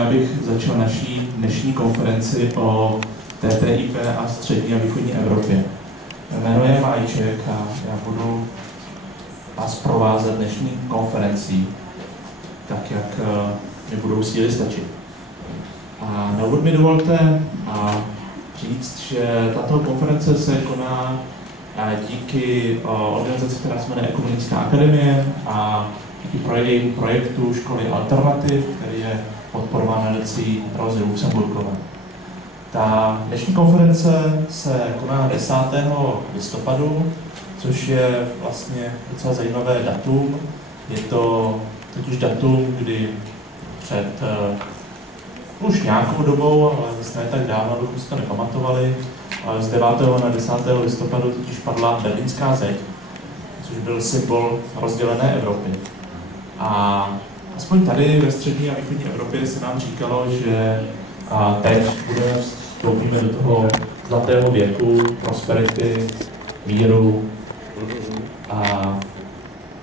Já bych začal naší dnešní konferenci o TTIP a Střední a Východní Evropě. Jméno je Májček a já budu vás provázet dnešní konferencí, tak jak mi budou síly stačit. A na úvod mi dovolte říct, že tato konference se koná díky organizaci, která se jmenuje akademie a díky projektu Školy Alternativ, který je podporován nadací Rozy Luxemburkové. Ta dnešní konference se koná 10. listopadu, což je vlastně docela zajímavé datum. Je to totiž datum, kdy před už nějakou dobou, ale zase ne tak dávno, abychom si to nepamatovali, z 9. na 10. listopadu totiž padla Berlínská zeď, což byl symbol rozdělené Evropy. A aspoň tady ve Střední a Východní Evropě se nám říkalo, že teď vstoupíme do toho zlatého věku, prosperity, míru. A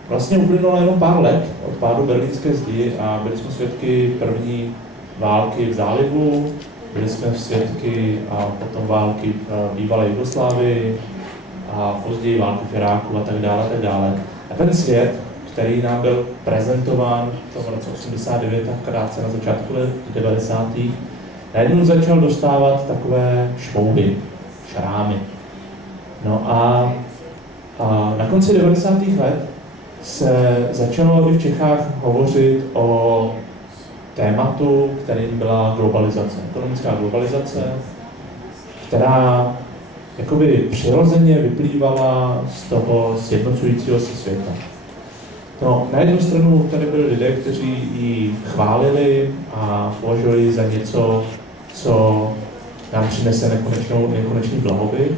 vlastně uplynulo jenom pár let od pádu Berlínské zdi a byli jsme svědky první války v zálivu, byli jsme svědky a potom války v bývalé Jugoslávii a později války v Iráku a tak dále, a tak dále. A ten svět, který nám byl prezentován v tom roce 89 a krátce na začátku let 90. najednou začal dostávat takové šmouhy, šrámy. No a na konci 90. let se začalo i v Čechách hovořit o tématu, kterým byla globalizace, ekonomická globalizace, která jakoby přirozeně vyplývala z toho sjednocujícího se světa. No, na jednu stranu tady byli lidé, kteří ji chválili a považovali za něco, co nám přinese nekonečný blahobyt.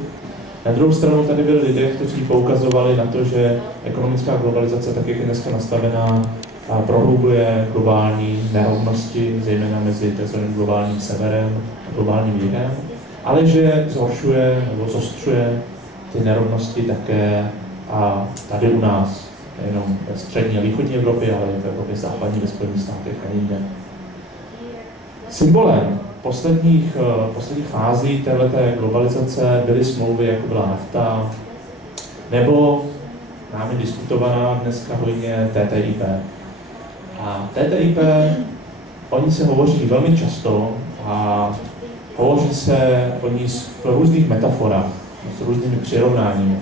Na druhou stranu tady byli lidé, kteří poukazovali na to, že ekonomická globalizace, tak jak je dneska nastavená, prohlubuje globální nerovnosti, zejména mezi tzv. Globálním severem a globálním jihem, ale že zhoršuje nebo zostřuje ty nerovnosti také a tady u nás, nejenom ve Střední a Východní Evropě, ale i v Evropě západní, ve Spojených státech a jinde. Symbolem posledních fází této globalizace byly smlouvy, jako byla NAFTA, nebo námi diskutovaná dneska hodně TTIP. A TTIP, o ní se hovoří velmi často a hovoří se o ní v různých metaforách, s různými přirovnáními.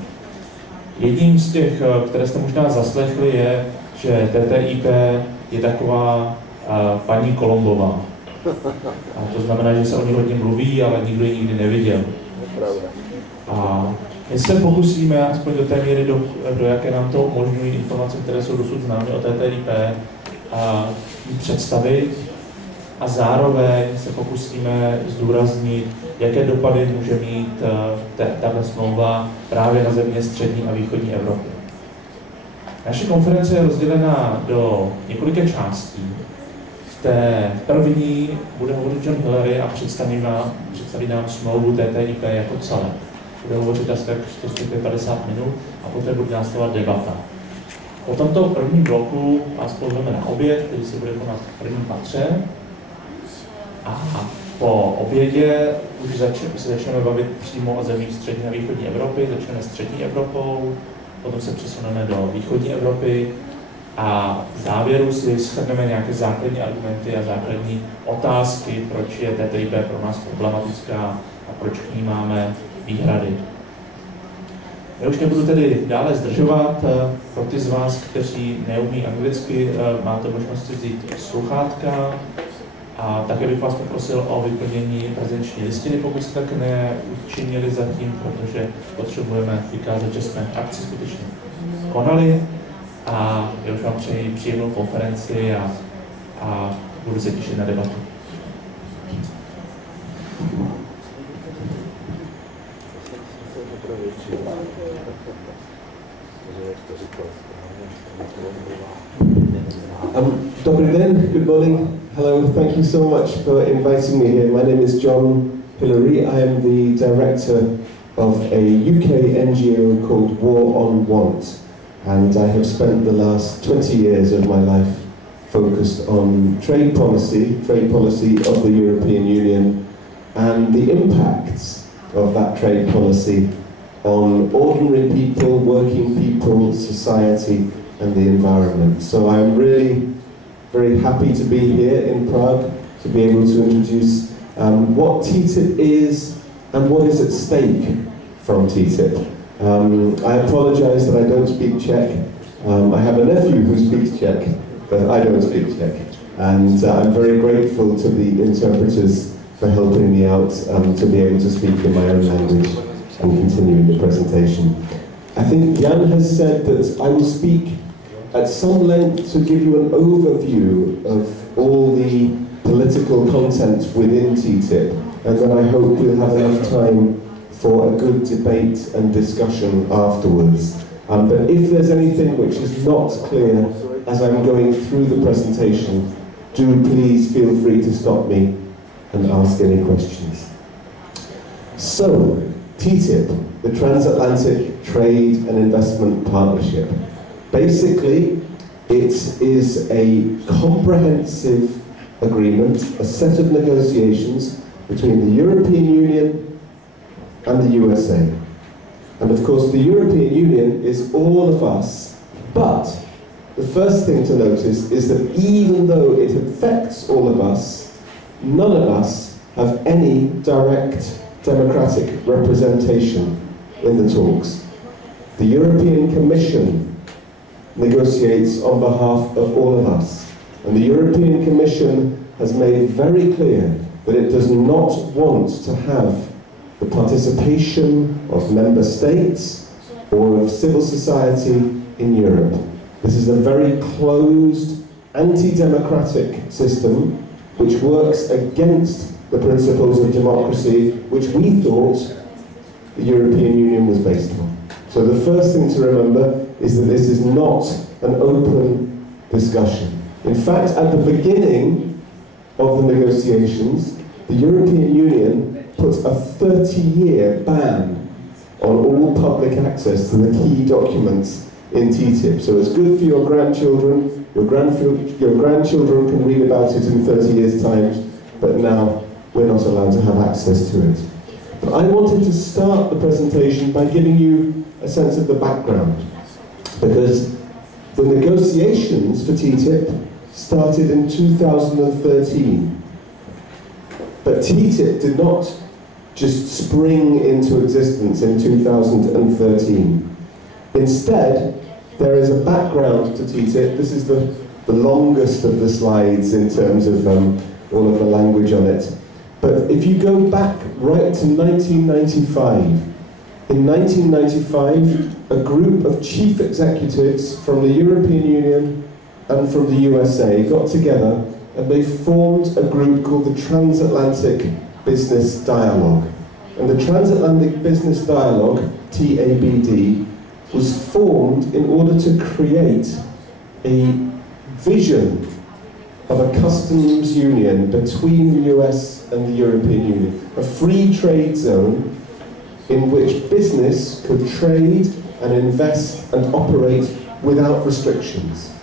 Jedním z těch, které jste možná zaslechli, je, že TTIP je taková paní Kolombová. A to znamená, že se o ní hodně mluví, ale nikdo ji nikdy neviděl. A my se pokusíme, aspoň do té míry, do jaké nám to umožňují informace, které jsou dosud známy o TTIP, ji představit a zároveň se pokusíme zdůraznit, jaké dopady může mít tato smlouva právě na země Střední a Východní Evropy. Naše konference je rozdělená do několika částí. V té první bude hovořit John Hillary a představí nám smlouvu TTIP jako celé. Bude hovořit asi tak 45-50 minut a poté bude následovat debata. Po tomto prvním bloku vás pozveme na oběd, který se bude konat v prvním patře. A po obědě už se začneme bavit přímo o zemích Střední a Východní Evropy, začneme Střední Evropou, potom se přesuneme do Východní Evropy a v závěru si shrneme nějaké základní argumenty a základní otázky, proč je TTIP pro nás problematická a proč k ní máme výhrady. Já už nebudu tedy dále zdržovat. Pro ty z vás, kteří neumí anglicky, máte možnost si vzít sluchátka. A také bych vás poprosil o vyplnění prezenční listiny, pokud jste tak neučinili zatím, protože potřebujeme vykázat, že jsme akci skutečně konali. A já už vám přeji příjemnou konferenci a budu se těšit na debatu. Dobrý den, good morning. Hello, thank you so much for inviting me here. My name is John Hillary. I am the director of a UK NGO called War on Want, and I have spent the last 20 years of my life focused on trade policy of the European Union, and the impacts of that trade policy on ordinary people, working people, society, and the environment. So I'm really very happy to be here in Prague, to be able to introduce what TTIP is and what is at stake from TTIP. I apologize that I don't speak Czech. I have a nephew who speaks Czech, but I don't speak Czech. And I'm very grateful to the interpreters for helping me out to be able to speak in my own language and continuing the presentation. I think Jan has said that I will speak at some length to give you an overview of all the political content within TTIP, and then I hope we'll have enough time for a good debate and discussion afterwards. But if there's anything which is not clear as I'm going through the presentation, do please feel free to stop me and ask any questions. So, TTIP, the Transatlantic Trade and Investment Partnership. Basically, it is a comprehensive agreement, a set of negotiations between the European Union and the USA. And of course, the European Union is all of us, but the first thing to notice is that even though it affects all of us, none of us have any direct democratic representation in the talks. The European Commission negotiates on behalf of all of us, and the European Commission has made very clear that it does not want to have the participation of member states or of civil society in Europe. This is a very closed, anti-democratic system which works against the principles of democracy which we thought the European Union was based on. So the first thing to remember is that this is not an open discussion. In fact, at the beginning of the negotiations, the European Union put a 30-year ban on all public access to the key documents in TTIP. So it's good for your grandchildren. Your grandchildren can read about it in 30 years' time, but now we're not allowed to have access to it. But I wanted to start the presentation by giving you a sense of the background, because the negotiations for TTIP started in 2013. But TTIP did not just spring into existence in 2013. Instead, there is a background to TTIP. This is the longest of the slides in terms of all of the language on it. But if you go back right to 1995, in 1995, a group of chief executives from the European Union and from the USA got together and they formed a group called the Transatlantic Business Dialogue. And the Transatlantic Business Dialogue, TABD, was formed in order to create a vision of a customs union between the US and the European Union, a free trade zone in which business could trade and invest and operate without restrictions.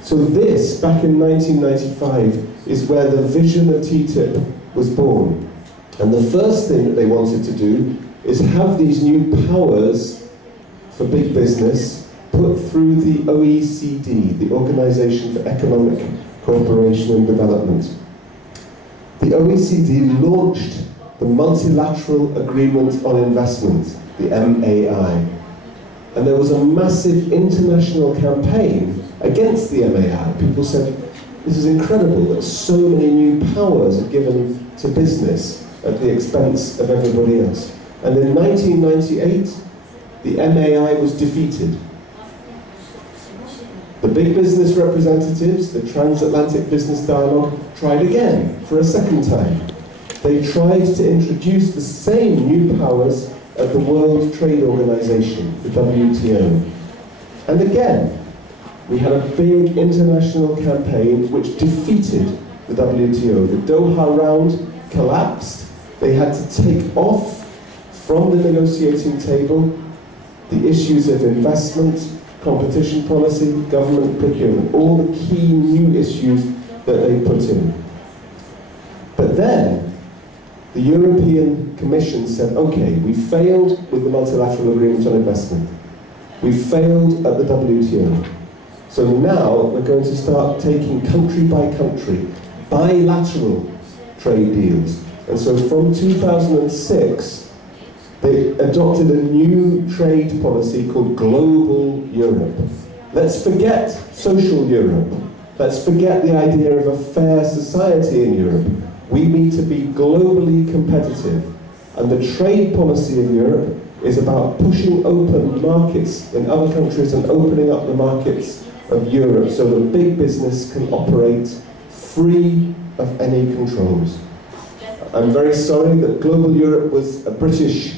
So this, back in 1995, is where the vision of TTIP was born. And the first thing that they wanted to do is have these new powers for big business put through the OECD, the Organization for Economic Cooperation and Development. The OECD launched the Multilateral Agreement on Investment, the MAI. And there was a massive international campaign against the MAI. People said, this is incredible that so many new powers are given to business at the expense of everybody else. And in 1998, the MAI was defeated. The big business representatives, the Transatlantic Business Dialogue, tried again for a second time. They tried to introduce the same new powers of the World Trade Organization, the WTO. And again, we had a big international campaign which defeated the WTO. The Doha round collapsed. They had to take off from the negotiating table the issues of investment, competition policy, government procurement, all the key new issues that they put in. But then, the European Commission said, okay, we failed with the multilateral agreement on investment. We failed at the WTO. So now we're going to start taking country by country, bilateral trade deals. And so from 2006, they adopted a new trade policy called Global Europe. Let's forget social Europe. Let's forget the idea of a fair society in Europe. We need to be globally competitive. And the trade policy of Europe is about pushing open markets in other countries and opening up the markets of Europe so that big business can operate free of any controls. I'm very sorry that Global Europe was a British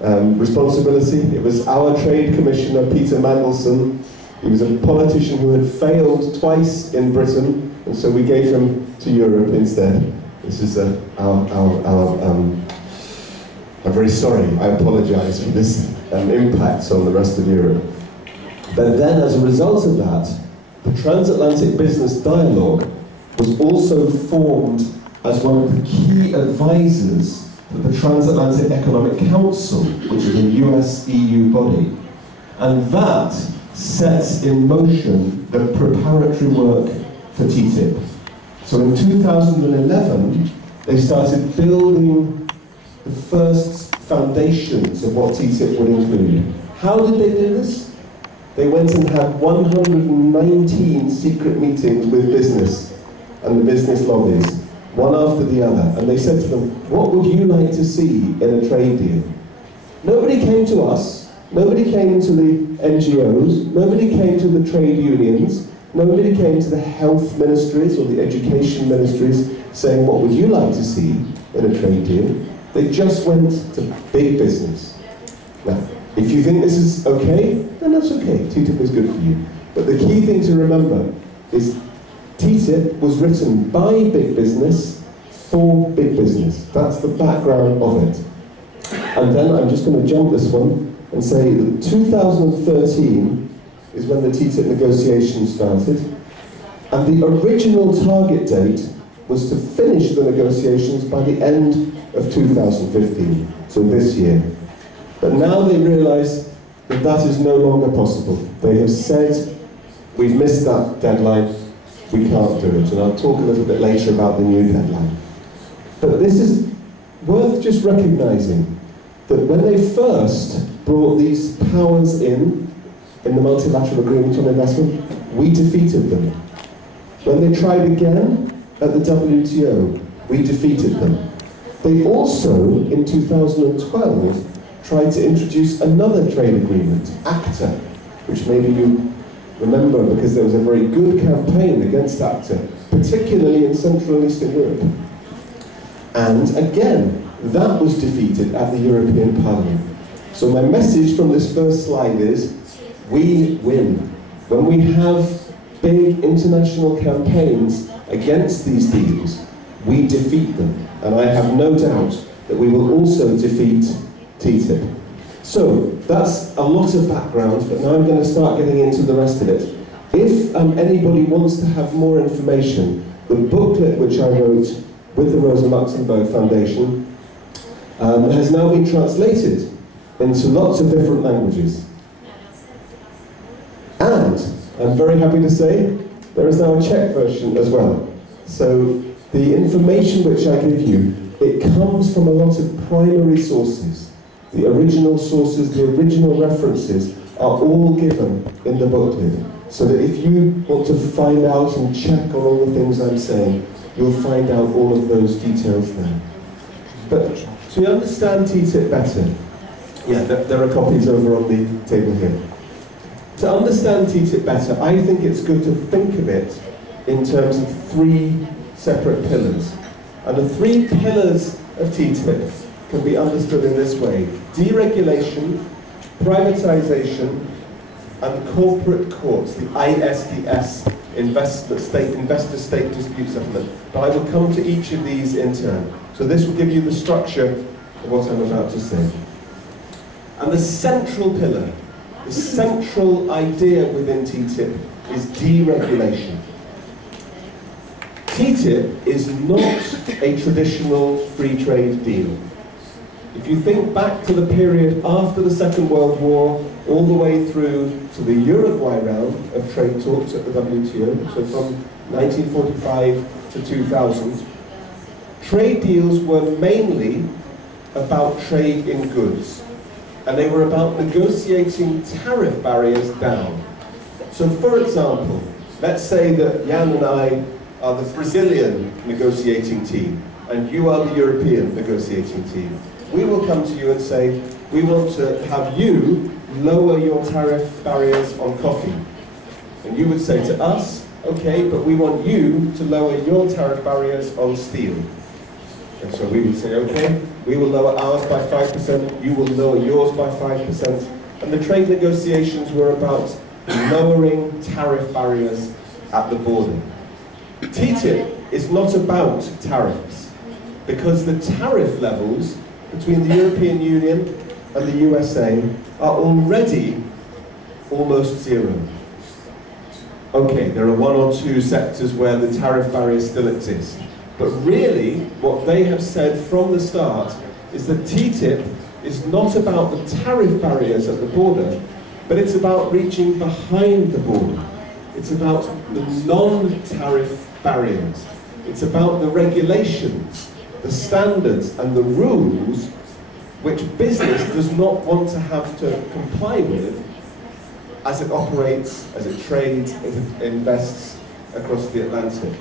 responsibility. It was our trade commissioner, Peter Mandelson. He was a politician who had failed twice in Britain, and so we gave him to Europe instead. This is I'm very sorry, I apologise for this impact on the rest of Europe. But then, as a result of that, the Transatlantic Business Dialogue was also formed as one of the key advisors to the Transatlantic Economic Council, which is a US-EU body. And that sets in motion the preparatory work for TTIP. So in 2011, they started building the first foundations of what TTIP would include. How did they do this? They went and had 119 secret meetings with business and the business lobbies, one after the other, and they said to them, what would you like to see in a trade deal? Nobody came to us, nobody came to the NGOs, nobody came to the trade unions, nobody came to the health ministries or the education ministries saying, what would you like to see in a trade deal? They just went to big business. Now, if you think this is okay, then that's okay. TTIP is good for you. But the key thing to remember is TTIP was written by big business for big business. That's the background of it. And then I'm just going to jump this one and say that 2013 is when the TTIP negotiations started. And the original target date was to finish the negotiations by the end of 2015, so this year. But now they realise that that is no longer possible. They have said, we've missed that deadline, we can't do it. And I'll talk a little bit later about the new deadline. But this is worth just recognising that when they first brought these powers in the multilateral agreement on investment, we defeated them. When they tried again at the WTO, we defeated them. They also, in 2012, tried to introduce another trade agreement, ACTA, which maybe you remember because there was a very good campaign against ACTA, particularly in Central and Eastern Europe. And again, that was defeated at the European Parliament. So my message from this first slide is, we win. When we have big international campaigns against these deals, we defeat them. And I have no doubt that we will also defeat TTIP. So that's a lot of background, but now I'm going to start getting into the rest of it. If anybody wants to have more information, the booklet which I wrote with the Rosa Luxemburg Foundation has now been translated into lots of different languages. And I'm very happy to say there is now a Czech version as well. So the information which I give you, it comes from a lot of primary sources. The original sources, the original references are all given in the booklet. So that if you want to find out and check on all the things I'm saying, you'll find out all of those details there. But to understand TTIP better, yeah, there are copies over on the table here. To understand TTIP better, I think it's good to think of it in terms of three separate pillars. And the three pillars of TTIP can be understood in this way: deregulation, privatization, and corporate courts, the ISDS, investor-state dispute settlement. But I will come to each of these in turn. So this will give you the structure of what I'm about to say. And the central pillar the central idea within TTIP is deregulation. TTIP is not a traditional free trade deal. If you think back to the period after the Second World War, all the way through to the Uruguay round of trade talks at the WTO, so from 1945 to 2000, trade deals were mainly about trade in goods. And they were about negotiating tariff barriers down. So for example, let's say that Jan and I are the Brazilian negotiating team, and you are the European negotiating team. We will come to you and say, we want to have you lower your tariff barriers on coffee. And you would say to us, okay, but we want you to lower your tariff barriers on steel. And so we would say, okay, we will lower ours by 5%, you will lower yours by 5%. And the trade negotiations were about lowering tariff barriers at the border. TTIP is not about tariffs, because the tariff levels between the European Union and the USA are already almost zero. Okay, there are one or two sectors where the tariff barriers still exist. But really, what they have said from the start is that TTIP is not about the tariff barriers at the border, but it's about reaching behind the border. It's about the non-tariff barriers. It's about the regulations, the standards and the rules which business does not want to have to comply with as it operates, as it trades, as it invests across the Atlantic.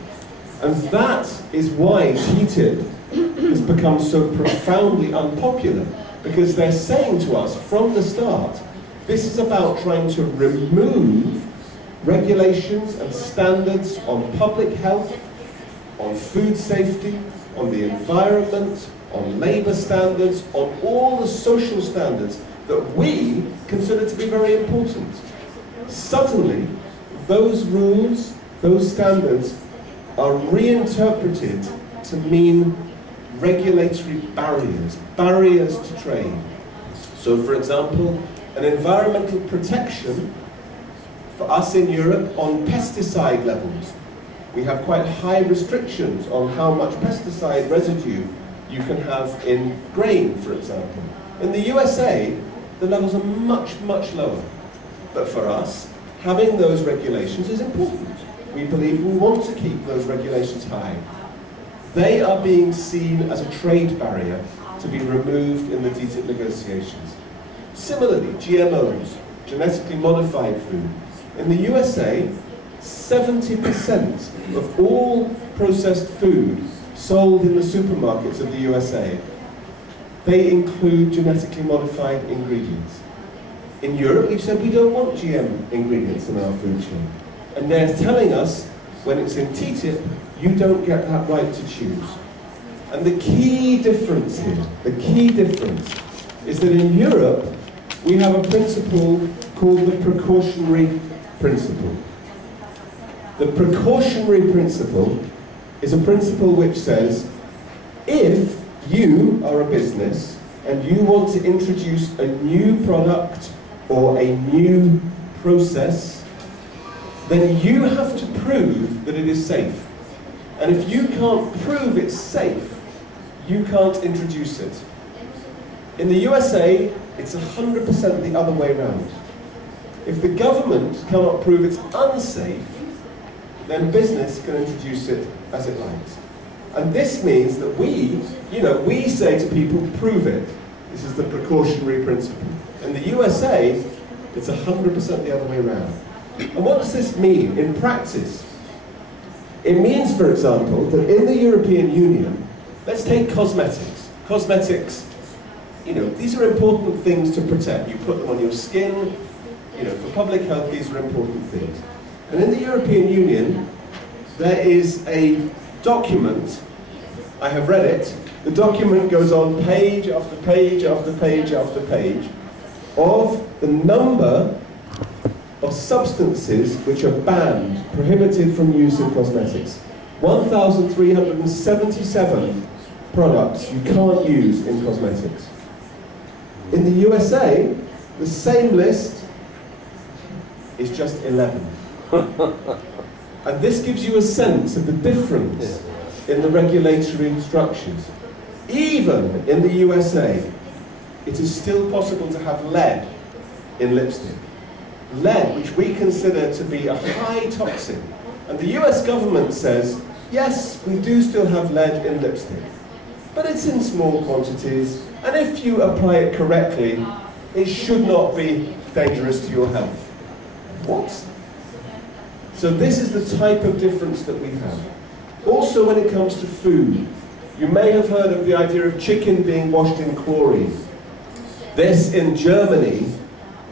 And that is why TTIP has become so profoundly unpopular, because they're saying to us from the start, this is about trying to remove regulations and standards on public health, on food safety, on the environment, on labour standards, on all the social standards that we consider to be very important. Suddenly, those rules, those standards are reinterpreted to mean regulatory barriers, barriers to trade. So for example, an environmental protection for us in Europe on pesticide levels. We have quite high restrictions on how much pesticide residue you can have in grain, for example. In the USA, the levels are much, much lower. But for us, having those regulations is important. We believe we want to keep those regulations high. They are being seen as a trade barrier to be removed in the TTIP negotiations. Similarly, GMOs, genetically modified food. In the USA, 70% of all processed food sold in the supermarkets of the USA, they include genetically modified ingredients. In Europe, we've said we don't want GM ingredients in our food chain. And they're telling us, when it's in TTIP, you don't get that right to choose. And the key difference here, the key difference, is that in Europe, we have a principle called the precautionary principle. The precautionary principle is a principle which says, if you are a business and you want to introduce a new product or a new process, then you have to prove that it is safe. And if you can't prove it's safe, you can't introduce it. In the USA, it's 100% the other way around. If the government cannot prove it's unsafe, then business can introduce it as it likes. And this means that we say to people, prove it. This is the precautionary principle. In the USA, it's 100% the other way around. And what does this mean in practice? It means, for example, that in the European Union, let's take cosmetics. Cosmetics, these are important things to protect. You put them on your skin, for public health, these are important things. And in the European Union, there is a document, I have read it, the document goes on page after page after page after page of the number of substances which are banned, prohibited from use in cosmetics. 1,377 products you can't use in cosmetics. In the USA, the same list is just 11. And this gives you a sense of the difference in the regulatory structures. Even in the USA, it is still possible to have lead in lipstick. Lead, which we consider to be a high toxin. And the US government says, yes, we do still have lead in lipstick, but it's in small quantities, and if you apply it correctly, it should not be dangerous to your health. What? So this is the type of difference that we have. Also when it comes to food, you may have heard of the idea of chicken being washed in chlorine. This in Germany,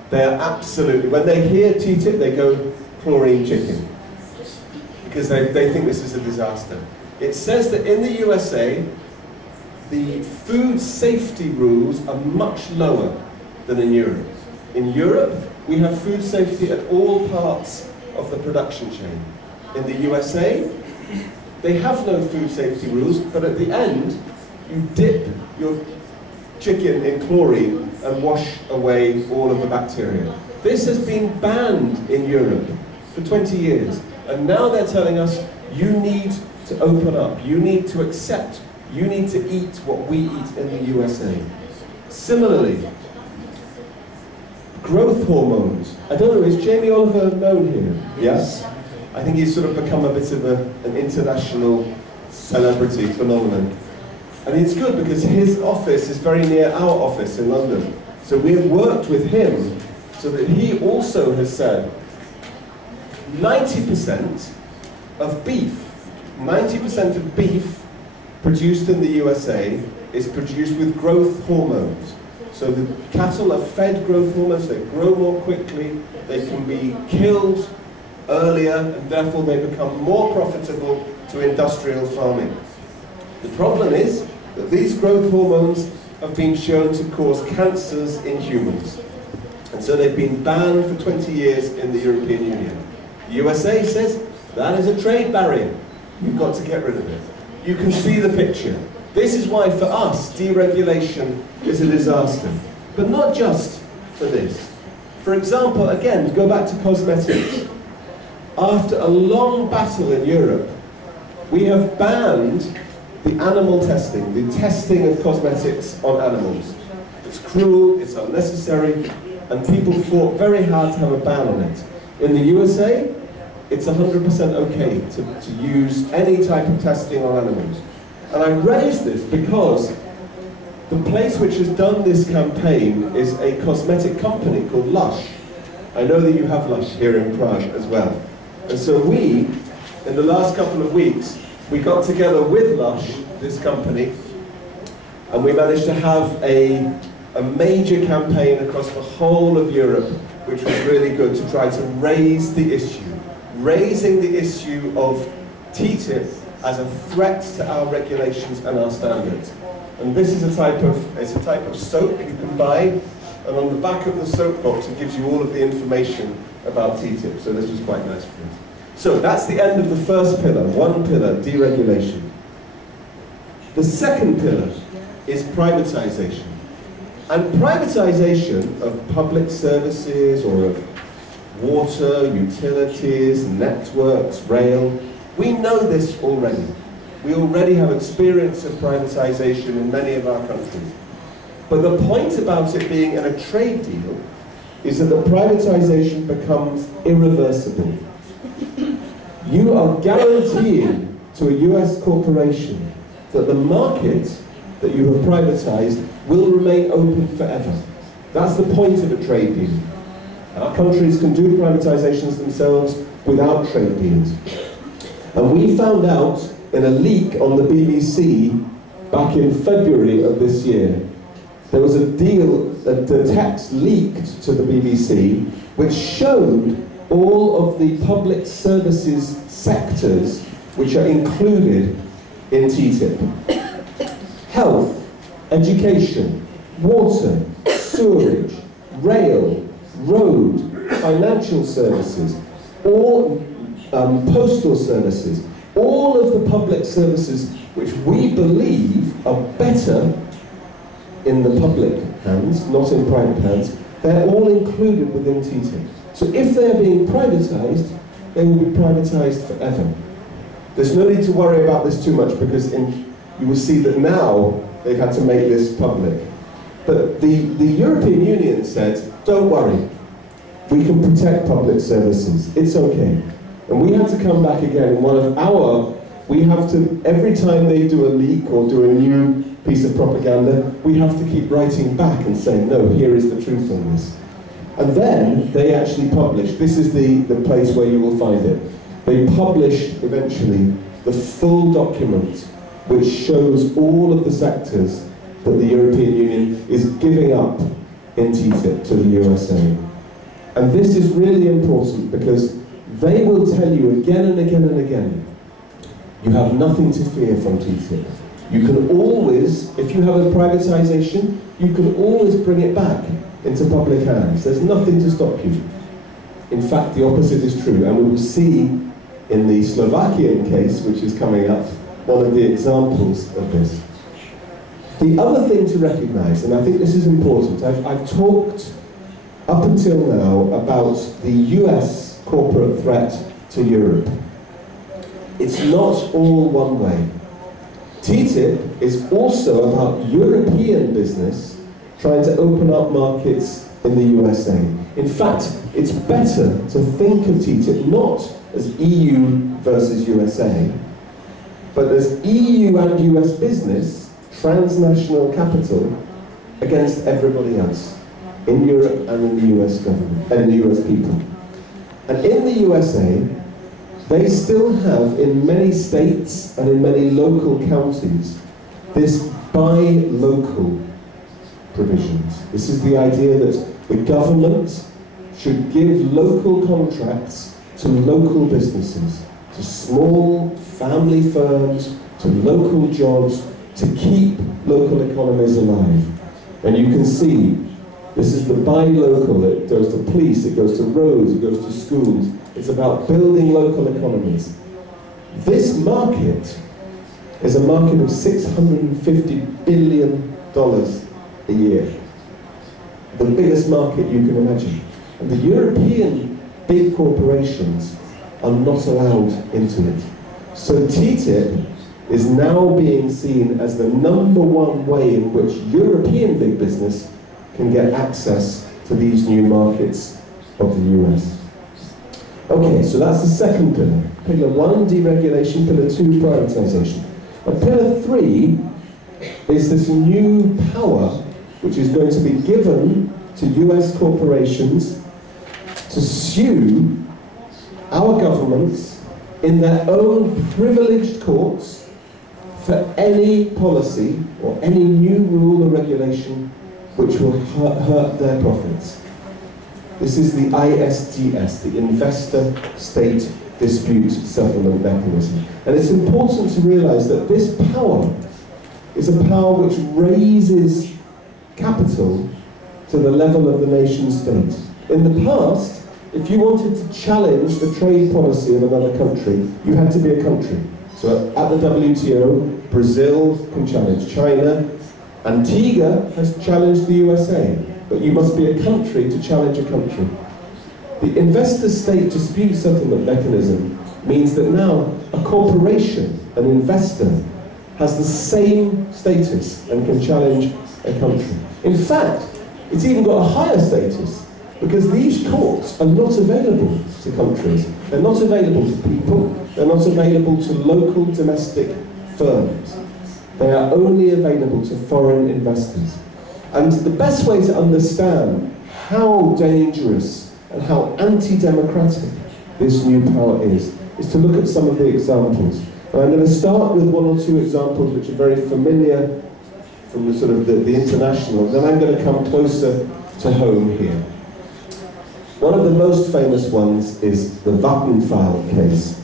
they are absolutely, when they hear TTIP, they go chlorine chicken, because they think this is a disaster. It says that in the USA, the food safety rules are much lower than in Europe. In Europe, we have food safety at all parts of the production chain. In the USA, they have no food safety rules, but at the end, you dip your chicken in chlorine and wash away all of the bacteria. This has been banned in Europe for 20 years, and now they're telling us, you need to open up, you need to accept, you need to eat what we eat in the USA. Similarly, growth hormones. I don't know, is Jamie Oliver known here? Yes? I think he's sort of become a bit of an international celebrity phenomenon. And it's good because his office is very near our office in London. So we have worked with him so that he also has said 90% of beef, 90% of beef produced in the USA is produced with growth hormones. So the cattle are fed growth hormones, they grow more quickly, they can be killed earlier, and therefore they become more profitable to industrial farming. The problem is that these growth hormones have been shown to cause cancers in humans. And so they've been banned for 20 years in the European Union. The USA says that is a trade barrier. You've got to get rid of it. You can see the picture. This is why for us, deregulation is a disaster. But not just for this. For example, again, go back to cosmetics. After a long battle in Europe, we have banned the animal testing, the testing of cosmetics on animals. It's cruel, it's unnecessary, and people fought very hard to have a ban on it. In the USA, it's 100% okay to use any type of testing on animals. And I raise this because the place which has done this campaign is a cosmetic company called Lush. I know that you have Lush here in Prague as well. And so we, in the last couple of weeks, we got together with Lush, this company, and we managed to have a major campaign across the whole of Europe, which was really good to try to raise the issue. Raising the issue of TTIP as a threat to our regulations and our standards. And this is a type of soap you can buy, and on the back of the soap box it gives you all of the information about TTIP, so this was quite nice for you. So that's the end of the first pillar, one pillar, deregulation. The second pillar is privatization. And privatization of public services or of water, utilities, networks, rail, we know this already. We already have experience of privatization in many of our countries. But the point about it being in a trade deal is that the privatization becomes irreversible. You are guaranteeing to a US corporation that the market that you have privatized will remain open forever. That's the point of a trade deal. Our countries can do privatizations themselves without trade deals. And we found out in a leak on the BBC back in February of this year, there was a deal, the text leaked to the BBC, which showed all of the public services sectors which are included in TTIP. Health, education, water, sewerage, rail, road, financial services, all postal services, all of the public services which we believe are better in the public hands, not in private hands, they're all included within TTIP. So if they're being privatized, they will be privatized forever. There's no need to worry about this too much, because you will see that now they've had to make this public. But the European Union said, don't worry, we can protect public services, it's okay. And we had to come back again, we have to, every time they do a leak or do a new piece of propaganda, we have to keep writing back and saying, no, here is the truth on this. And then they actually published, this is the place where you will find it, they published eventually the full document which shows all of the sectors that the European Union is giving up in TTIP to the USA. And this is really important, because they will tell you again and again and again, you have nothing to fear from TTIP. You can always, if you have a privatization, you can always bring it back into public hands. There's nothing to stop you. In fact, the opposite is true, and we will see in the Slovakian case, which is coming up, one of the examples of this. The other thing to recognize, and I think this is important, I've talked up until now about the US corporate threat to Europe. It's not all one way. TTIP is also about European business trying to open up markets in the USA. In fact, it's better to think of TTIP not as EU versus USA, but as EU and US business, transnational capital, against everybody else, in Europe and in the US government, and the US people. And in the USA, they still have, in many states and in many local counties, this buy local provisions. This is the idea that the government should give local contracts to local businesses, to small family firms, to local jobs, to keep local economies alive. And you can see, this is the buy local. It goes to police, it goes to roads, it goes to schools. It's about building local economies. This market is a market of $650 billion a year. The biggest market you can imagine. And the European big corporations are not allowed into it. So TTIP is now being seen as the #1 way in which European big business can get access to these new markets of the US. Okay, so that's the second pillar. Pillar 1, deregulation. Pillar 2, privatization. And pillar 3 is this new power which is going to be given to US corporations to sue our governments in their own privileged courts for any policy or any new rule or regulation which will hurt their profits. This is the ISDS, the Investor State Dispute Settlement Mechanism. And it's important to realize that this power is a power which raises capital to the level of the nation state. In the past, if you wanted to challenge the trade policy of another country, you had to be a country. So at the WTO, Brazil can challenge China, Antigua has challenged the USA, but you must be a country to challenge a country. The Investor State Dispute Settlement Mechanism means that now a corporation, an investor, has the same status and can challenge a country. In fact, it's even got a higher status, because these courts are not available to countries. They're not available to people. They're not available to local domestic firms. They are only available to foreign investors. And the best way to understand how dangerous and how anti-democratic this new power is to look at some of the examples. And I'm going to start with 1 or 2 examples which are very familiar from the sort of the international. Then I'm going to come closer to home here. One of the most famous ones is the Vattenfall case.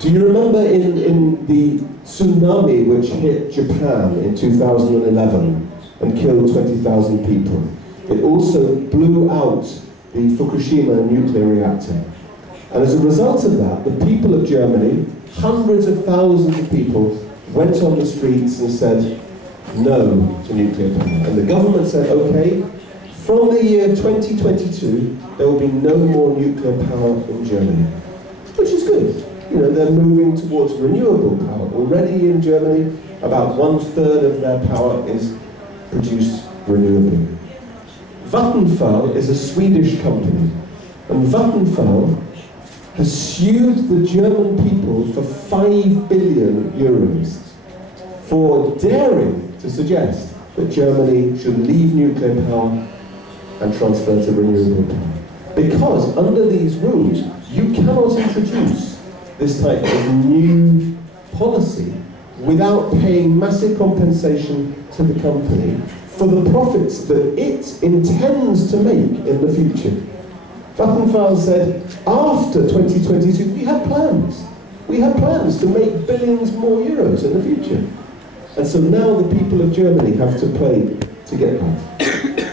Do you remember in the tsunami which hit Japan in 2011 and killed 20,000 people? It also blew out the Fukushima nuclear reactor. And as a result of that, the people of Germany, hundreds of thousands of people, went on the streets and said no to nuclear power. And the government said, okay, From the year 2022, there will be no more nuclear power in Germany, which is good. You know, they're moving towards renewable power. Already in Germany, about 1/3 of their power is produced renewably. Vattenfall is a Swedish company, and Vattenfall has sued the German people for 5 billion euros for daring to suggest that Germany should leave nuclear power and transfer to renewable power. Because under these rules, you cannot introduce this type of new policy without paying massive compensation to the company for the profits that it intends to make in the future. Vattenfall said, after 2022, we have plans. We have plans to make billions more euros in the future. And so now the people of Germany have to play to get that.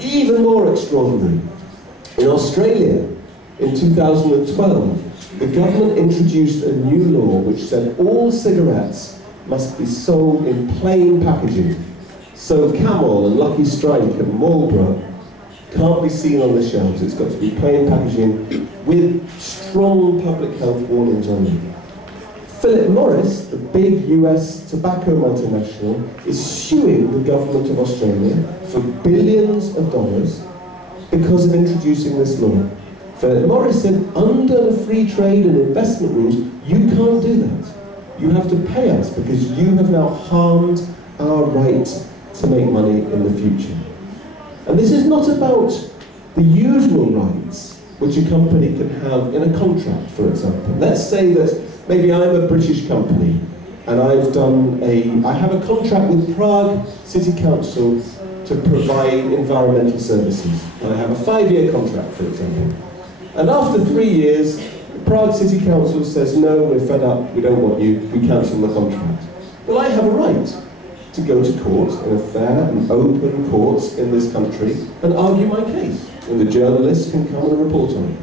Even more extraordinary, in Australia, in 2012, the government introduced a new law which said all cigarettes must be sold in plain packaging. So Camel and Lucky Strike and Marlboro can't be seen on the shelves. It's got to be plain packaging with strong public health warnings on it. Philip Morris, the big US tobacco multinational, is suing the government of Australia for billions of dollars because of introducing this law. Philip Morris said, under the free trade and investment rules, you can't do that. You have to pay us because you have now harmed our right to make money in the future. And this is not about the usual rights which a company can have in a contract, for example. Let's say that maybe I'm a British company and I have a contract with Prague City Council to provide environmental services. And I have a 5-year contract, for example. And after 3 years, Prague City Council says, no, we're fed up, we don't want you, we cancel the contract. Well, I have a right to go to court in a fair and open courts in this country and argue my case. And the journalists can come and report on it.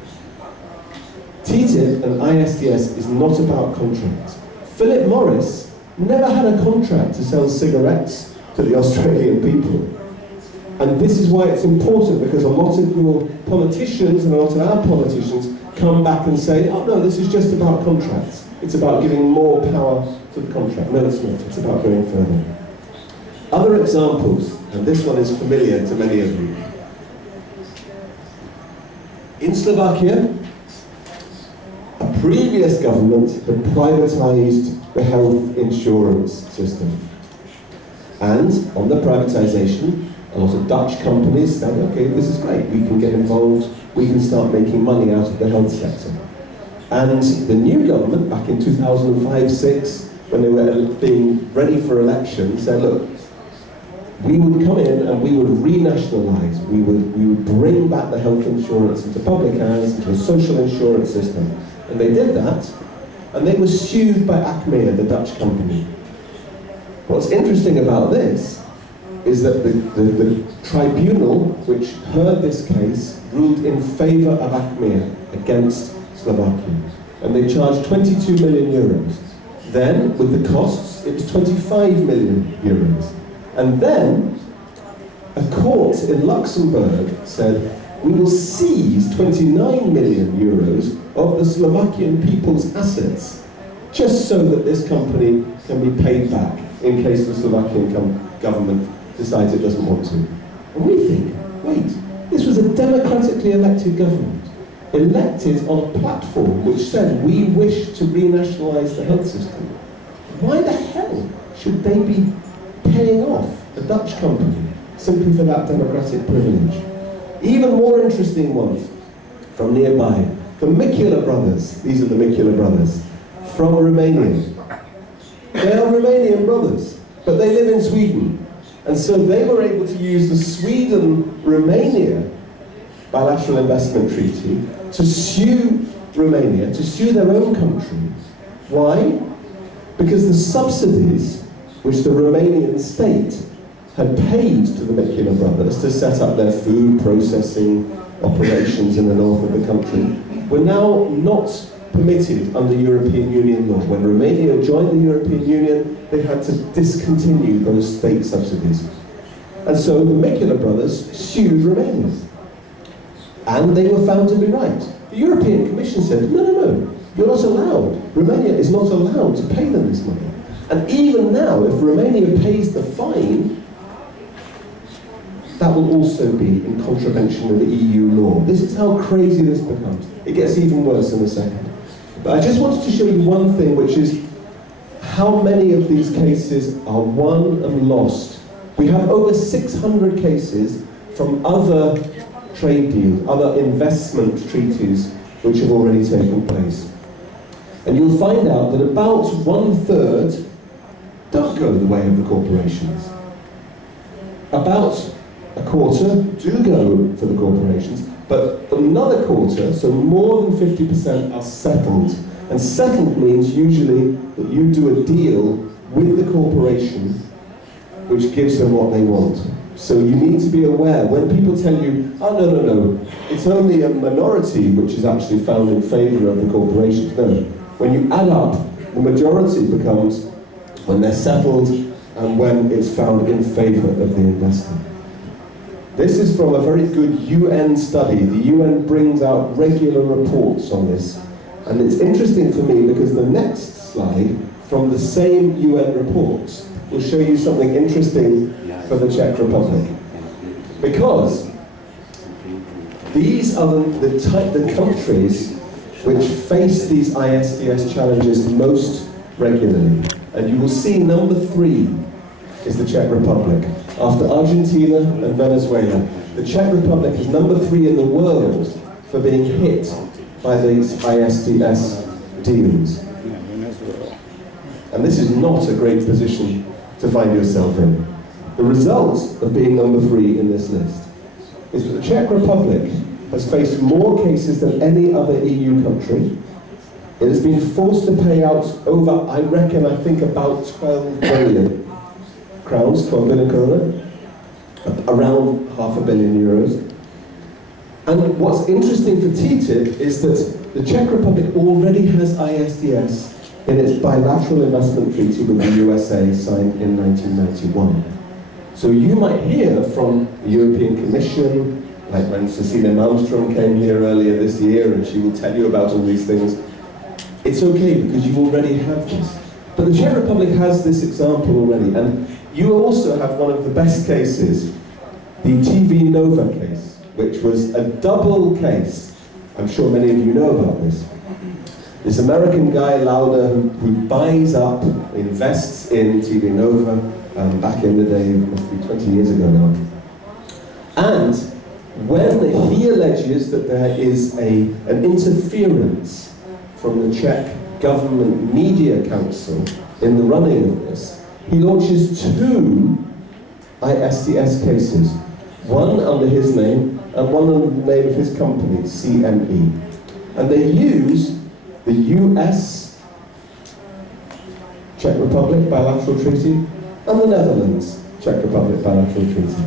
TTIP and ISDS is not about contracts. Philip Morris never had a contract to sell cigarettes to the Australian people. And this is why it's important, because a lot of your politicians and a lot of our politicians come back and say, oh no, this is just about contracts. It's about giving more power to the contract. No, it's not. It's about going further. Other examples, and this one is familiar to many of you. In Slovakia, a previous government had privatized the health insurance system. And on the privatization, a lot of Dutch companies said, okay, this is great, we can get involved, we can start making money out of the health sector. And the new government, back in 2005-06, when they were being ready for election, said, look, we would come in and we would renationalize, we would bring back the health insurance into public hands, into a social insurance system. And they did that, and they were sued by Akademie, the Dutch company. What's interesting about this is that the tribunal which heard this case ruled in favor of Akademie against Slovakia. And they charged 22 million euros. Then, with the costs, it was 25 million euros. And then, a court in Luxembourg said, we will seize 29 million euros of the Slovakian people's assets, just so that this company can be paid back in case the Slovakian government decides it doesn't want to. And we think, wait, this was a democratically elected government, elected on a platform which said we wish to renationalize the health system. Why the hell should they be paying off a Dutch company simply for that democratic privilege? Even more interesting ones from nearby. The Mikula brothers, these are the Mikula brothers, from Romania. They are Romanian brothers, but they live in Sweden. And so they were able to use the Sweden-Romania bilateral investment treaty to sue Romania, to sue their own country. Why? Because the subsidies which the Romanian state had paid to the Mikula brothers to set up their food processing operations in the north of the country were now not permitted under European Union law. When Romania joined the European Union, they had to discontinue those state subsidies. And so the Mikula brothers sued Romania. And they were found to be right. The European Commission said, no, no, no, you're not allowed. Romania is not allowed to pay them this money. And even now, if Romania pays the fine, that will also be in contravention of the EU law. This is how crazy this becomes. It gets even worse in a second. But I just wanted to show you one thing, which is how many of these cases are won and lost. We have over 600 cases from other trade deals, other investment treaties which have already taken place. And you'll find out that about 1/3 don't go the way of the corporations. About a quarter do go for the corporations, but another quarter, so more than 50%, are settled. And settled means usually that you do a deal with the corporation which gives them what they want. So you need to be aware, when people tell you, oh no, no, no, it's only a minority which is actually found in favour of the corporations. No, when you add up, the majority becomes when they're settled and when it's found in favour of the investor. This is from a very good UN study. The UN brings out regular reports on this. And it's interesting for me because the next slide from the same UN reports will show you something interesting for the Czech Republic. Because these are the countries which face these ISDS challenges most regularly. And you will see number 3 is the Czech Republic. After Argentina and Venezuela, the Czech Republic is number 3 in the world for being hit by these ISDS deals. And this is not a great position to find yourself in. The result of being number 3 in this list is that the Czech Republic has faced more cases than any other EU country. It has been forced to pay out over, I think about 12 billion crowns, 12 billion krona, around €500 million. And what's interesting for TTIP is that the Czech Republic already has ISDS in its bilateral investment treaty with the USA signed in 1991. So you might hear from the European Commission, like when Cecilia Malmström came here earlier this year and she will tell you about all these things. It's okay because you already have this. But the Czech Republic has this example already, and you also have one of the best cases, the TV Nova case, which was a double case. I'm sure many of you know about this. This American guy, Lauder, who buys up, invests in TV Nova, back in the day, must be 20 years ago now. And when he alleges that there is an interference from the Czech Government Media Council in the running of this, he launches 2 ISDS cases, one under his name and one under the name of his company, CME. And they use the US, Czech Republic bilateral treaty, and the Netherlands, Czech Republic bilateral treaty.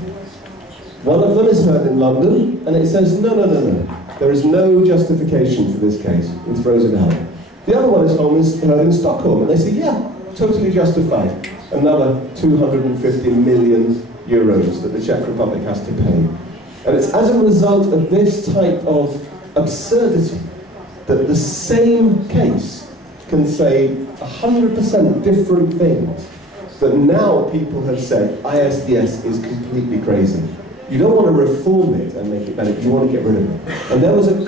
One of them is heard in London, and it says, no, no, no, no, there is no justification for this case, and throws it out. The other one is heard in Stockholm, and they say, yeah, totally justified. Another 250 million euros that the Czech Republic has to pay. And it's as a result of this type of absurdity that the same case can say 100% different things, that now people have said ISDS is completely crazy. You don't want to reform it and make it better, you want to get rid of it. And there was a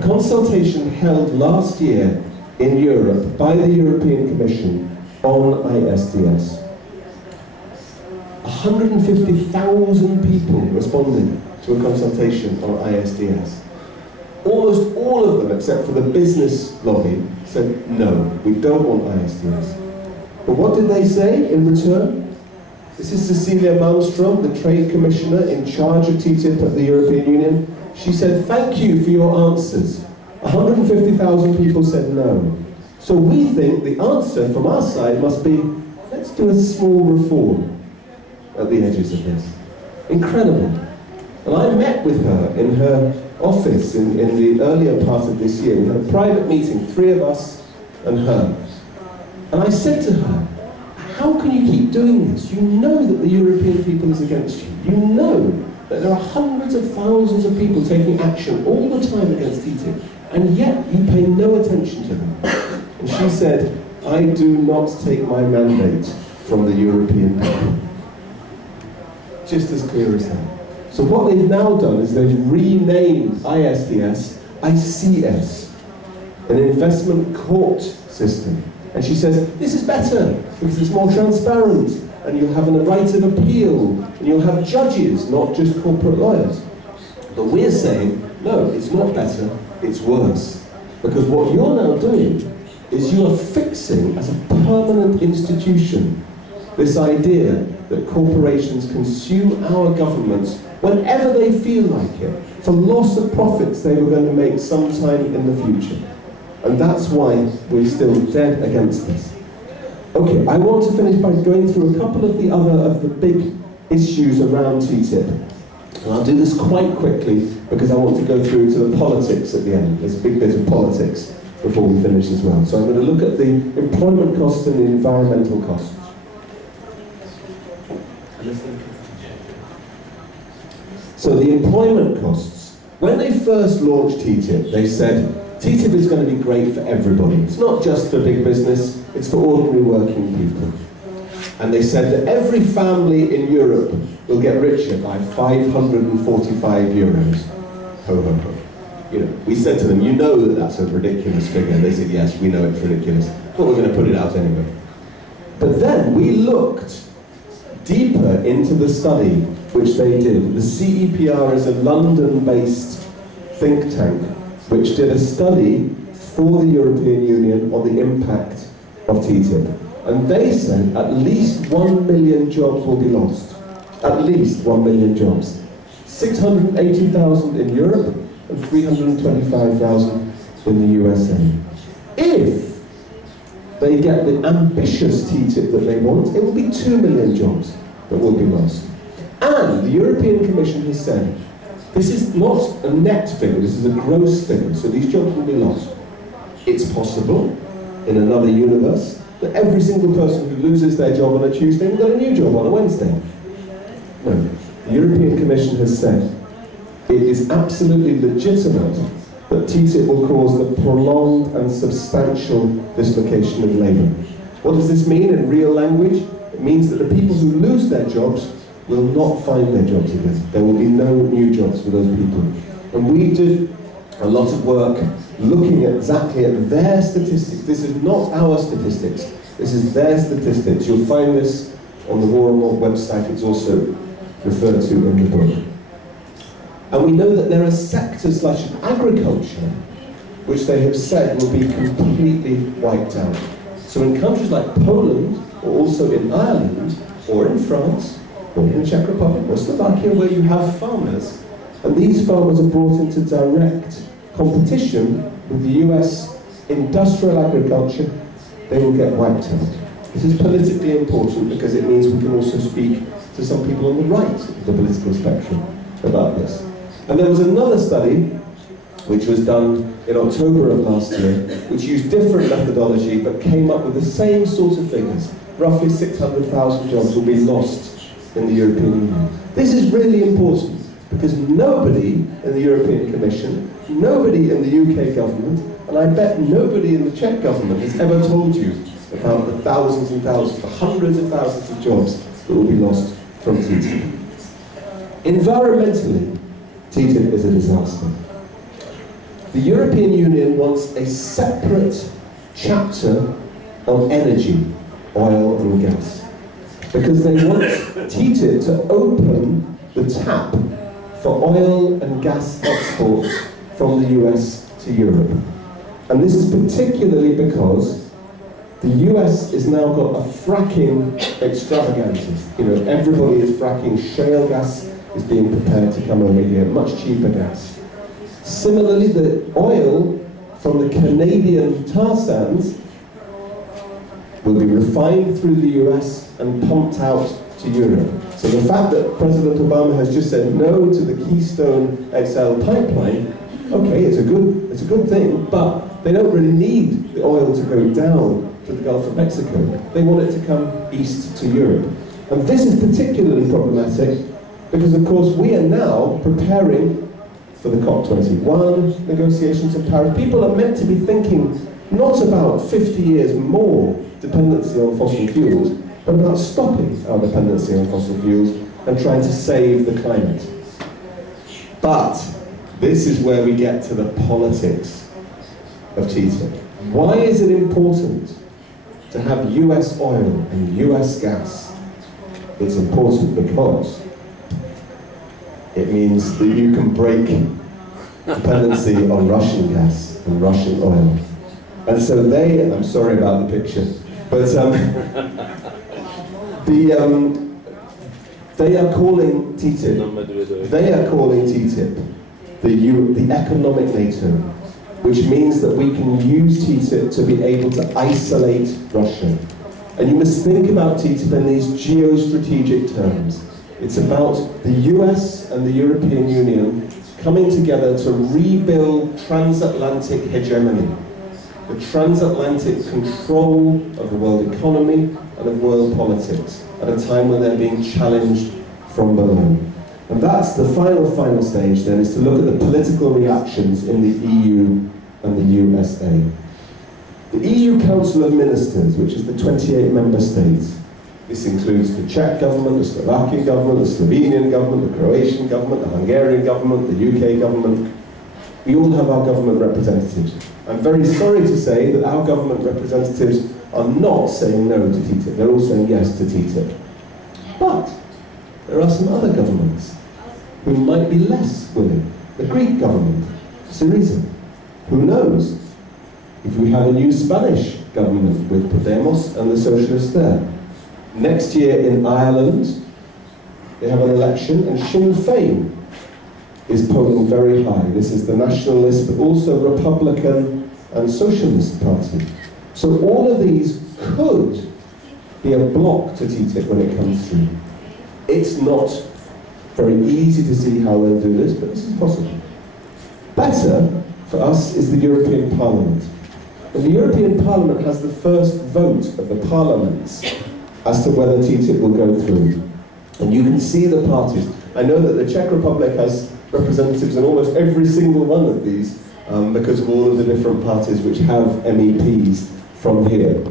consultation held last year in Europe by the European Commission on ISDS. 150,000 people responded to a consultation on ISDS. Almost all of them, except for the business lobby, said, no, we don't want ISDS. But what did they say in return? This is Cecilia Malmström, the Trade Commissioner in charge of TTIP at the European Union. She said, thank you for your answers. 150,000 people said no. So we think the answer from our side must be, let's do a small reform at the edges of this. Incredible. And I met with her in her office in the earlier part of this year. We had a private meeting, 3 of us and her. And I said to her, how can you keep doing this? You know that the European people is against you. You know that there are hundreds of thousands of people taking action all the time against TTIP, and yet you pay no attention to them. And she said, I do not take my mandate from the European people. Just as clear as that. So what they've now done is they've renamed ISDS ICS, an investment court system. And she says, this is better because it's more transparent, and you'll have a right of appeal, and you'll have judges, not just corporate lawyers. But we're saying, no, it's not better, it's worse. Because what you're now doing is you are fixing as a permanent institution this idea that corporations consume our governments whenever they feel like it, for loss of profits they were going to make sometime in the future. And that's why we're still dead against this. Okay, I want to finish by going through a couple of the big issues around TTIP. And I'll do this quite quickly because I want to go through to the politics at the end. There's a big bit of politics before we finish as well. So I'm going to look at the employment costs and the environmental costs. So the employment costs. When they first launched TTIP, they said, TTIP is going to be great for everybody. It's not just for big business, it's for ordinary working people. And they said that every family in Europe will get richer by 545 euros. Ho, ho, ho. You know, we said to them, you know that that's a ridiculous figure. And they said, yes, we know it's ridiculous, but we're going to put it out anyway. But then we looked deeper into the study which they did. The CEPR is a London-based think tank which did a study for the European Union on the impact of TTIP. And they said at least 1 million jobs will be lost. At least 1 million jobs. 680,000 in Europe and 325,000 in the USA. If they get the ambitious TTIP that they want, it will be 2 million jobs that will be lost. And the European Commission has said, this is not a net figure, this is a gross figure, so these jobs will be lost. It's possible, in another universe, that every single person who loses their job on a Tuesday will get a new job on a Wednesday. No, the European Commission has said it is absolutely legitimate that TTIP will cause the prolonged and substantial dislocation of labour. What does this mean in real language? It means that the people who lose their jobs will not find their jobs again. There will be no new jobs for those people. And we did a lot of work looking exactly at their statistics. This is not our statistics. This is their statistics. You'll find this on the War and War website. It's also referred to in the book. And we know that there are sectors such as agriculture, which they have said will be completely wiped out. So in countries like Poland, or also in Ireland, or in France, or in the Czech Republic, or Slovakia, where you have farmers, and these farmers are brought into direct competition with the US industrial agriculture, they will get wiped out. This is politically important because it means we can also speak to some people on the right of the political spectrum about this. And there was another study which was done in October of last year, which used different methodology but came up with the same sort of figures. Roughly 600,000 jobs will be lost in the European Union. This is really important because nobody in the European Commission, nobody in the UK government, and I bet nobody in the Czech government has ever told you about the thousands and thousands, the hundreds of thousands of jobs that will be lost from TTIP. Environmentally, TTIP is a disaster. The European Union wants a separate chapter on energy, oil and gas, because they want TTIP to open the tap for oil and gas exports from the US to Europe. And this is particularly because the US has now got a fracking extravaganza. You know, everybody is fracking. Shale gas is being prepared to come over here, much cheaper gas. Similarly, the oil from the Canadian tar sands will be refined through the US and pumped out to Europe. So the fact that President Obama has just said no to the Keystone XL pipeline, okay, it's a good thing, but they don't really need the oil to go down to the Gulf of Mexico. They want it to come east to Europe. And this is particularly problematic because, of course, we are now preparing for the COP21 negotiations in Paris. People are meant to be thinking not about 50 years more dependency on fossil fuels, but about stopping our dependency on fossil fuels and trying to save the climate. But this is where we get to the politics of TTIP. Why is it important to have US oil and US gas? It's important because it means that you can break dependency on Russian gas and Russian oil. And so they, I'm sorry about the picture, but they are calling TTIP, the economic NATO, which means that we can use TTIP to be able to isolate Russia. And you must think about TTIP in these geostrategic terms. It's about the US and the European Union coming together to rebuild transatlantic hegemony, the transatlantic control of the world economy and of world politics at a time when they're being challenged from below. And that's the final stage then, is to look at the political reactions in the EU and the USA. The EU Council of Ministers, which is the 28 member states, this includes the Czech government, the Slovakian government, the Slovenian government, the Croatian government, the Hungarian government, the UK government. We all have our government representatives. I'm very sorry to say that our government representatives are not saying no to TTIP, they're all saying yes to TTIP. But there are some other governments who might be less willing. The Greek government, Syriza. Who knows? If we have a new Spanish government with Podemos and the socialists there. Next year in Ireland, they have an election, and Sinn Féin is polling very high. This is the nationalist, but also Republican and Socialist party. So all of these could be a block to TTIP when it comes through. It's not very easy to see how they'll do this, but this is possible. Better for us is the European Parliament. And the European Parliament has the first vote of the parliaments as to whether TTIP will go through. And you can see the parties. I know that the Czech Republic has representatives in almost every single one of these because of all of the different parties which have MEPs from here.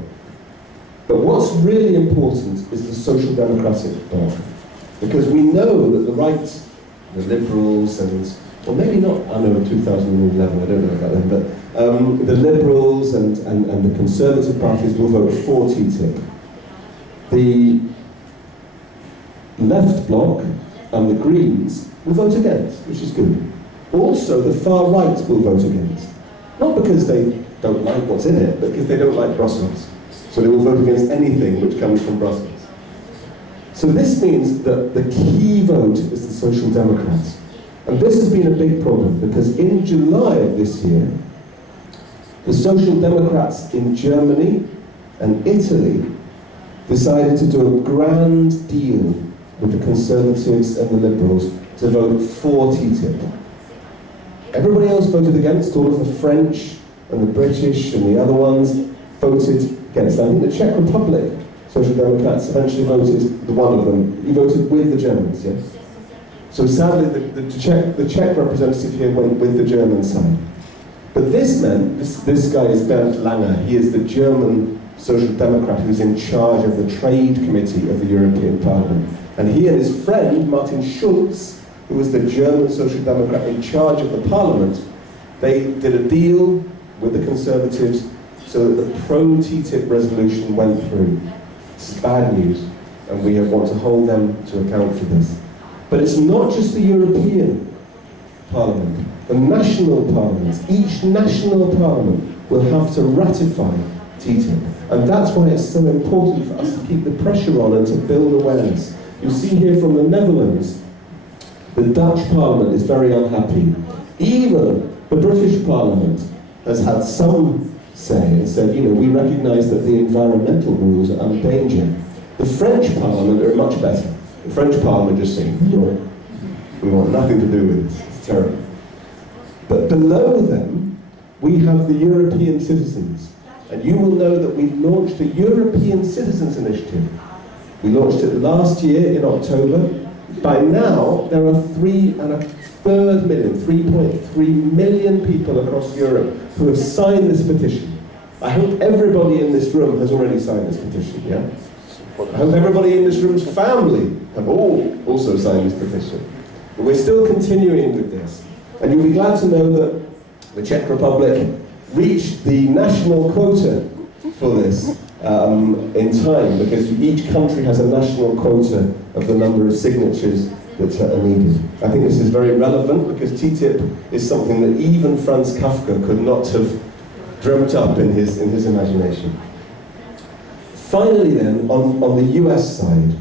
But what's really important is the social democratic bloc. Because we know that the right, the liberals and, well maybe not, I know 2011, I don't know about them, but the liberals and the conservative parties will vote for TTIP. The left bloc and the Greens will vote against, which is good. Also, the far right will vote against. Not because they don't like what's in it, but because they don't like Brussels. So they will vote against anything which comes from Brussels. So this means that the key vote is the Social Democrats. And this has been a big problem, because in July of this year, the Social Democrats in Germany and Italy decided to do a grand deal with the Conservatives and the Liberals to vote for TTIP. Everybody else voted against. All of the French and the British and the other ones voted against. I think the Czech Republic, Social Democrats eventually voted, one of them, you voted with the Germans, yes? So sadly the Czech representative here went with the German side. But this man, this guy is Bernd Lange, he is the German Social Democrat who's in charge of the Trade Committee of the European Parliament. And he and his friend, Martin Schulz, who was the German Social Democrat in charge of the Parliament, they did a deal with the Conservatives so that the pro-TTIP resolution went through. This is bad news, and we want to hold them to account for this. But it's not just the European Parliament. The national parliaments, each national parliament will have to ratify TTIP. And that's why it's so important for us to keep the pressure on and to build awareness. You see here from the Netherlands, the Dutch Parliament is very unhappy. Even the British Parliament has had some say and said, you know, we recognise that the environmental rules are under danger. The French Parliament are much better. The French Parliament just saying, no, we want nothing to do with this. It's terrible. But below them, we have the European citizens. And you will know that we launched the European Citizens Initiative. We launched it last year in October. By now, there are 3.3 million people across Europe who have signed this petition. I hope everybody in this room has already signed this petition, yeah? I hope everybody in this room's family have also signed this petition. But we're still continuing with this. And you'll be glad to know that the Czech Republic reached the national quota for this in time, because each country has a national quota of the number of signatures that are needed. I think this is very relevant because TTIP is something that even Franz Kafka could not have dreamt up in his imagination. Finally then, on the US side,